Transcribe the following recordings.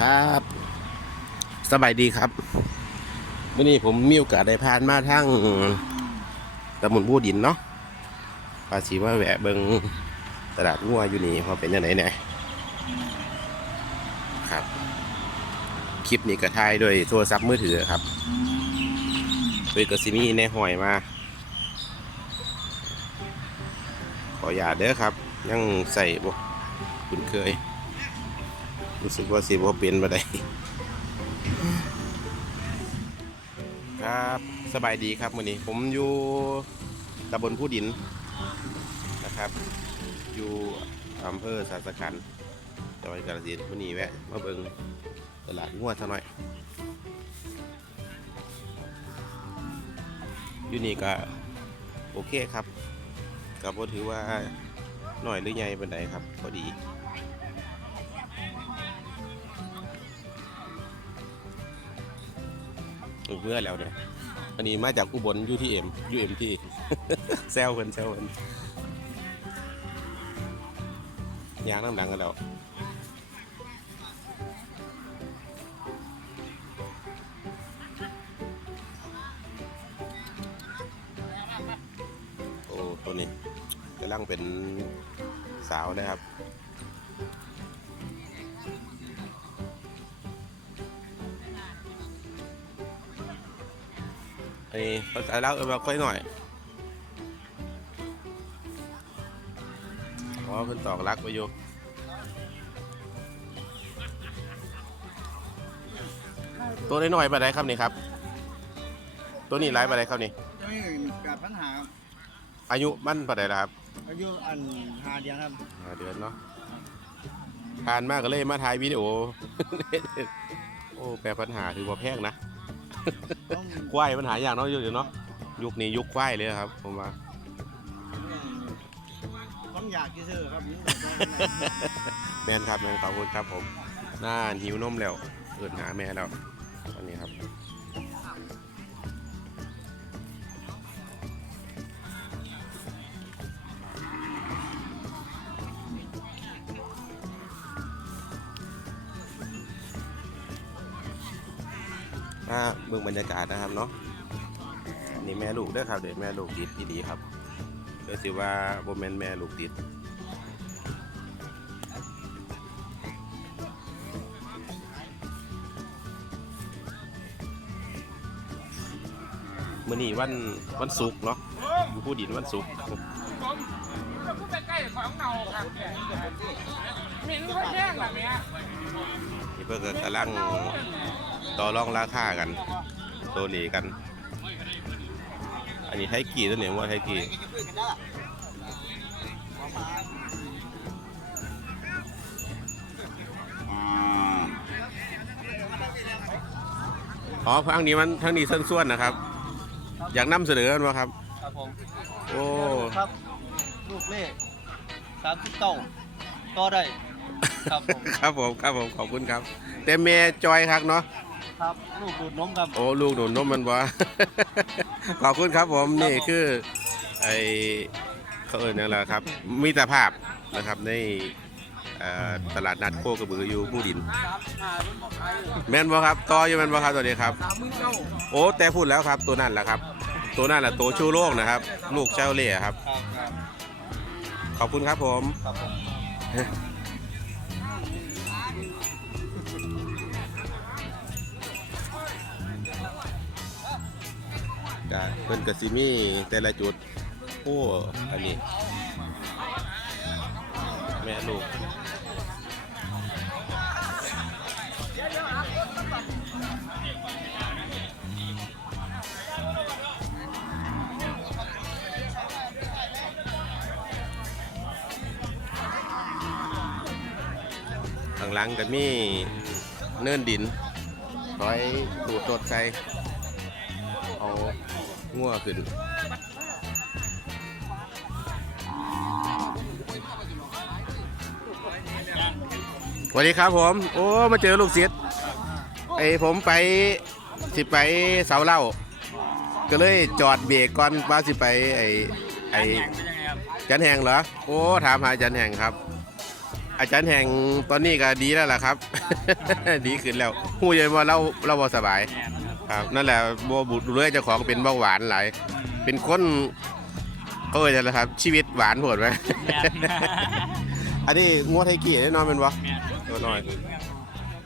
ครับสบายดีครับวันนี้ผมมีโอกาสได้ผ่านมาทางตำบลบูดินเนาะภาษีว่าแวะเบิงตลาดงัวอยู่นี่พอเป็นยังไงเนี่ยครับ คลิปนี้ก็ถ่ายด้วยโทรศัพท์มือถือครับโดยกสิมีในหอยมา ขออย่าเด้อครับ ยังใส่บ่คุ้นเคย รู้สึกว่าสิบ่เป็นบ่ได้ครับสบายดีครับมื้อนี้ ผมอยู่ตำบลผู้ดินนะครับ อยู่อำเภอสาสขันจังหวัดกาฬสินธุ์มื้อนี้แวะมาเบิงตลาดงัวซะหน่อยอยู่นี่ก็โอเคครับก็บ่ถือว่าน้อยหรือใหญ่เปานใดครับพอดี เมื่อแล้วเนี่ยอันนี้มาจากอุบลยูทีเอ็มยูเอ็มที่แซวเพิ่นแซวเพิ่นยางน้ำดังกันแล้วโอ้ตัวนี้กำลังเป็นสาวนะครับ ไอ้ภาษาลาวเออมาค่อยหน่อยอ๋อเพิ่นตอกลักไปอยู่ตัวน้อยๆปานใดครับนี่ครับ ตัวนี้หลายปานใดครับนี่จะมีแปดปัญหาครับอายุมันปานใดล่ะครับ อายุอันหาเดียงครับห้าเดือนเนาะผ่านมากก็เลยมาถ่ายวิดีโอ โอ้แปลปัญหาถือว่าแพงนะต้อง ควายปัญหาอย่างเนาะอยู่เนาะยุคนี้ยุคควายเลยครับ ผมว่าต้องอยากที่ซื้อครับนี่แมนครับแมนขอบคุณครับผมน่าหิวนมแล้วเกิดหาแม่แล้วตอนนี้ครับ มาเบิ่งบรรยากาศนะครับเนาะอันนี่แม่ลูกเด้อครับเดี๋ยวแม่ลูกติดดีๆครับเดี๋ยวสิว่าโบแมนแม่ลูกติดมื่อนี้วันวันศุกร์เนาะอยู่ผู้ดินวันศุกร์ผมจะพูดไปใกล้ของเงาครับเหม็นก็แย่งแบบเนี้ยที่เพื่อนก็กำลัง ต่อรองราคากันโตเลกัน อันนี้ไทยกี่ตัวเนี่ยว่าไทยกี่อ๋อทางนี้มันทางนี้ส้นส่วนๆนะครับ อยากนำเสนอกันว่าครับ ครับผม โอ้ ครับ ลูกเล่สามสิบเก้าต่อได้ ครับผม ครับผม ครับผม ขอบคุณครับ แต่เมย์จอยครับเนาะ ครับลูกดูดนมครับ โอ้ลูกหนุนนมมันบ่ขอบคุณครับผมนี่คือไอเขาเอิญนั่นแหละครับมิตรภาพนะครับในเอ่อตลาดนัดโคกระบืออยู่ผู้ดิน แม่นบ่ครับต่ออยู่แม่นบ่ครับตัวนี้ครับสามหมื่นเก้าโอ้แต่พูดแล้วครับตัวนั่นแหละครับ ตัวนั่นแหละตัวชูโลกนะครับ ลูกเจ้าเล่ห์ครับ ครับครับขอบคุณครับผม ครับผม ก็เพิ่นกสิมีแต่ละจุดโอ้อันนี้ แม่ลูกข้างหลังก็มีเนินดินคอยดูดรถใส่เอา งัวขึ้นสวัสดีครับผม โอ้ มาเจอลูกศิษย์ไอผมไปสิไปเสาเหล่า ก็เลยจอดเบรกก่อนว่าสิไปไอไอจันแหงเหรอ โอ้ ถามหาจันแหงครับ อาจารย์แห่งตอนนี้ก็ดีแล้วล่ะครับ ดีขึ้นแล้วหู้ยังว่าเราเราบ่สบาย ครับนั่นแหละบ่บุเรื่อยเจ้าของเป็นเบาหวานหลายเป็นคนเขาเอ่ยอะไรครับ ชีวิตหวานโผดไหมอันนี้งัวไทยกี้แน่นอนเป็นบ่ตัวน้อย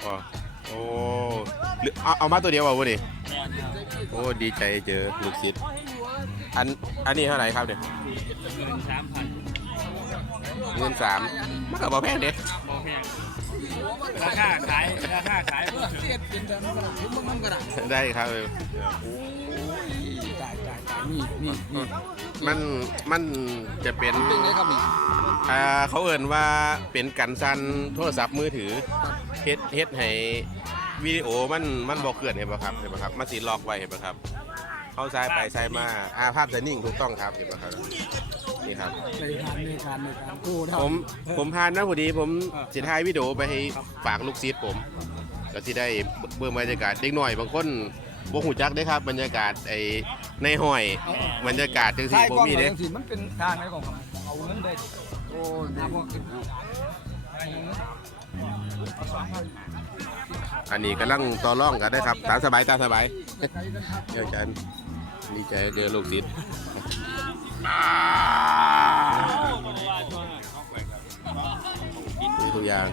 อ๋อโอ้หรือเอาเอามาตัวเดียวเอาวะนี่โอ้ดีใจเจอลูกศิษย์อันอันนี้เท่าไหร่ครับเนี่ยเงินสามมันก็บ่แพงเด็ ราคาขายราคาขายได้ครับนี่นี่นี่มันมันจะเป็นเป็นไงครับนี่อ่าเขาเอ่นว่าเป็นกันสั่นโทรศัพท์มือถือเฮ็ดเฮ็ดให้วิดีโอมันมันบอกเกิดเห็นป่ะครับเห็นป่ะครับมันสีล็อกไว้เห็นป่ะครับ เข้าซ้ายไปซ้ายมาอาภาพจะนิ่งถูกต้องครับเห็นป่ะครับ นี่ครับ ในการในการในการกู้เท่า ผมผมพานนะพอดีผมสิถ่ายวิดีโอไปให้ฝากลูกศิษย์ผมก็สิได้เบิ่งบรรยากาศเด็กหน่อยบางคนบ่ฮู้จักเด้ครับ บรรยากาศไอ้ในห้อยบรรยากาศจังซี่ใช่บ่กล้องมีเลเด้ยสิมันเป็นทางไหนของผมเอาเงินได้โอ้ยพวกกินเอาอันนี้กำลังต่อร่องกันได้ครับตามสบายตามสบายเดี๋ยวจันดีใจเจอลูกศิษย์ มีทุกอย่าง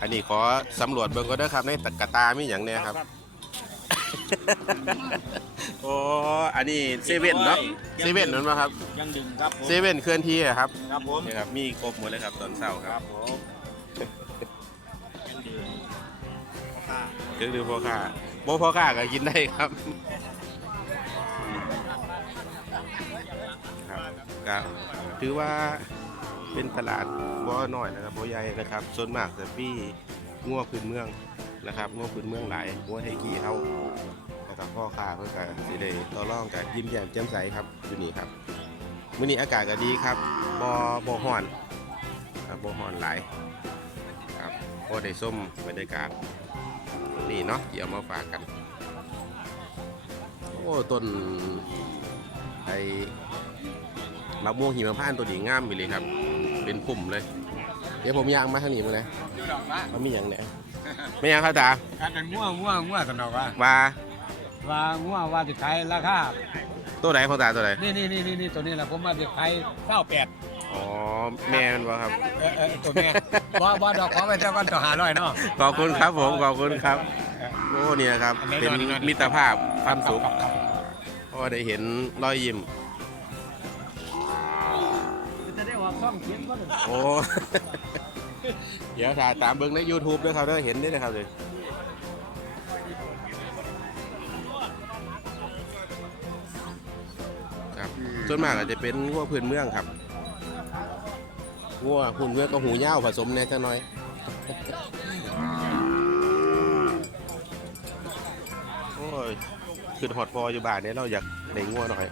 อันนี้ขอสำรวจเบิ่งก็ได้อครับ ในตะกะตามีอย่างเนี้ยครับ โอ้อันนี้เซเว่นเนาะเซเว่นนั่นปะครับยังดึงครับผมเซเว่นเคลื่อนที่อะครับครับผมนี่ครับ มีครบหมดเลยครับตอนเช้าคครัรับบผมยังดื่มข้าว เครื่องดื่มพ่อค้าโบพ่อค้าก็กินได้ครับ ก็ถือว่าเป็นตลาดบ่น้อยนะครับบ่ใหญ่นะครับส่วนมากจะมีงัวพื้นเมืองนะครับงัวพื้นเมืองหลายงัวไทยกี้เฮานะครับพ่อค้าเพิ่นก็สิได้ต่อรองกันยิ้มแย้มแจ่มใสครับอยู่นี่ครับมื้อนี้อากาศก็ดีครับบ่บ่ร้อนครับบ่ร้อนหลายครับพอได้ส้มบรรยากาศนี่เนาะเดี๋ยวมาฝากกันโอ้ต้นไอ มะม่วงหิมพานต์ตัวนี้งามไปเลยครับ เป็นพุ่มเลย เดี๋ยวผมย่างมาทางนี้มาเลยมันมีอย่างเนี่ยไม่ยังครับตาการเป็นง่วงง่วงง่วงสนอกว่าว่าว่าง่วงว่าจะขายราคาตัวไหนของตาตัวไหนนี่นี่นี่นี่ตัวนี้แหละผมว่าจะขายเก้าแปดอ๋อแม่มันบ่ครับเออเออตัวเนี้ยว่าว่าดอกขอไปเจ้ากันต่อหาร้อยเนาะขอบคุณครับผมขอบคุณครับโอ้เนี่ยครับอันนี้เป็นนอนนอนมิตรภาพความสุขเพราะว่าได้เห็นรอยยิ้ม องเขียนก็โอ้ เดี๋ยวถ่ายตามเบิ้งใน YouTube ด้วยครับได้เห็นได้เลยครับเลยครับส่วนมากอาจจะเป็นงัวพื้นเมืองครับงัวพื้นเมืองกับหูย่าวผสมแหน่จังหน่อย โอ้ยขึ้นหอดพออยู่บ้านเนี่ยเราอยากได้งัวหน่อย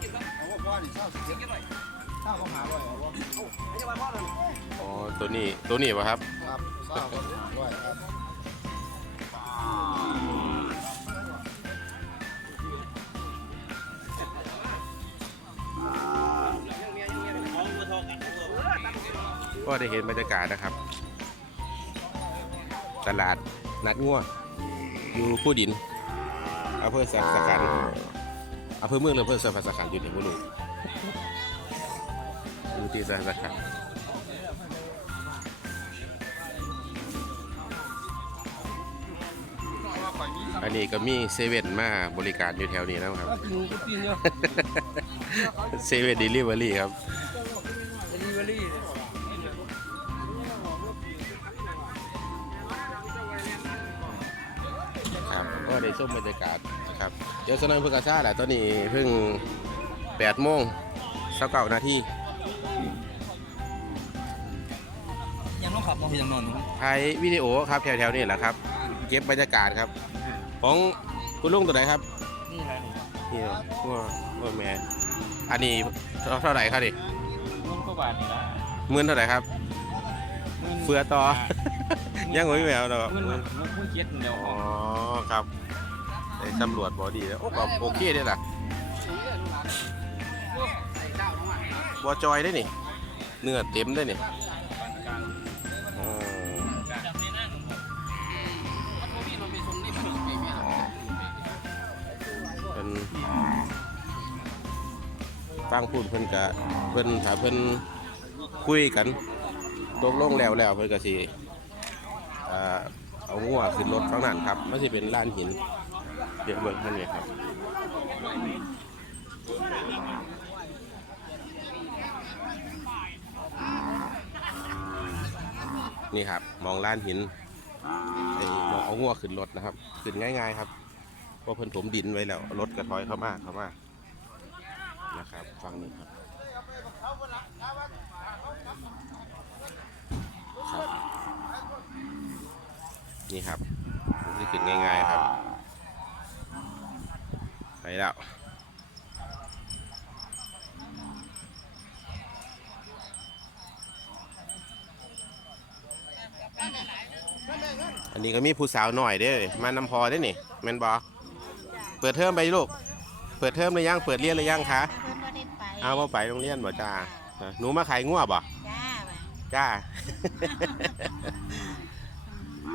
อ๋อ อตัวนี้ตัวนี้ป่ะครับ ครับเก้าร้อยครับก็ได้เห็นบรรยากาศนะครับ ตลาดนัดง่วอยู่ผู้ดินอำเภอสักสะขันอำเภอเมืองหรืออำเภอสักสะขันอยู่ที่บุรีอยู่ที่สักสะขัน อันนี้ก็มีเซเว่นมาบริการอยู่แถวนี้นะครับก็อยู่ก็กินเนาะเซเว่นเดลิเวอรี่ครับเดลิเวอรี่ครับก็ได้ชมบรรยากาศนะครับ เดี๋ยวสนามเพื่อกระซ่าแหละตอนนี้เพิ่ง8โมงสักเก้านาทียังต้องขับมองยังนอนถ่ายวิดีโอครับแถวๆนี้แหละครับ เก็บบรรยากาศครับ ของคุณลุงตัวไหนครับนี่อะไรนี่นี่ว่าว่าแม่อันนี้เท่าเท่าไหร่ครับดิมันก็บาทนี่ละหมื่นเท่าไหร่ครับเฟือต่อ ยังไม่แววดอกเงินมันมันผู้เจ็ดเดียวอ๋อครับไอ้ตำรวจบอดีแล้วโอ้ก็โอเคเด้ล่ะบอจอยได้นี่เนื้อเต็มได้นี่ ฟังพูดเพิ่นก็เพิ่นถ้าเพิ่นคุยกันตกลงแล้วแล้วเพิ่นก็สิเอ่เอางัวขึ้นรถข้างนั้นครับไมันสิเป็นลานหินเดี๋ยวเบิ่งท่านนี่ครับนี่ครับ มองล้านหินมองเอางัวขึ้นรถนะครับ ขึ้นง่าย ๆ ครับเพราะเพิ่นถมดินไว้แล้วรถกระถอยเข้ามาเข้ามา นะครับฟังนี้ครับครับ นี่ครับนี่ขึ้นง่ายๆครับ ไปแล้วอันนี้ก็มีผู้สาวหน่อยเด้มานำพอได้นี่แมนบอเปิดเทอมไปลูก เปิดเทอมหรือยัง เปิดเรียนหรือยังคะ เพิ่นบ่ได้ไปเอามาไปโรงเรียนบ่จ้าฮะหนูมาขายงัวบ่จ้าว่ะจ้า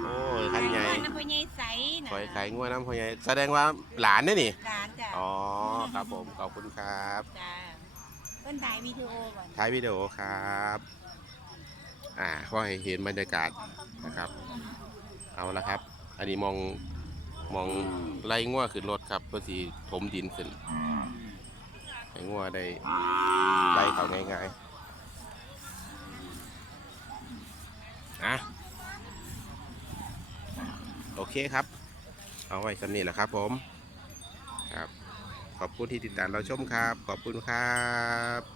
โอ้ยคันใหญ่น้ำพ่อใหญ่ใสน่ะคอยขายงัวน้ำพ่อใหญ่แสดงว่าหลานนี่นี่หลานจ้ะอ๋อครับผมขอบคุณครับจ้าเพิ่นถ่ายวิดีโอก่อนท้ายวิดีโอครับอ่าก็ให้เห็นบรรยากาศนะครับ เอาละครับ อันนี้มองมองไล่งัวขึ้นรถครับเพื่อสีถมดินขึ้น ให้งัวได้ไล่เขาง่ายๆอะโอเคครับ เอาไว้สำนี้แหละครับผมครับ ขอบคุณที่ติดตามเราชมครับ ขอบคุณครับ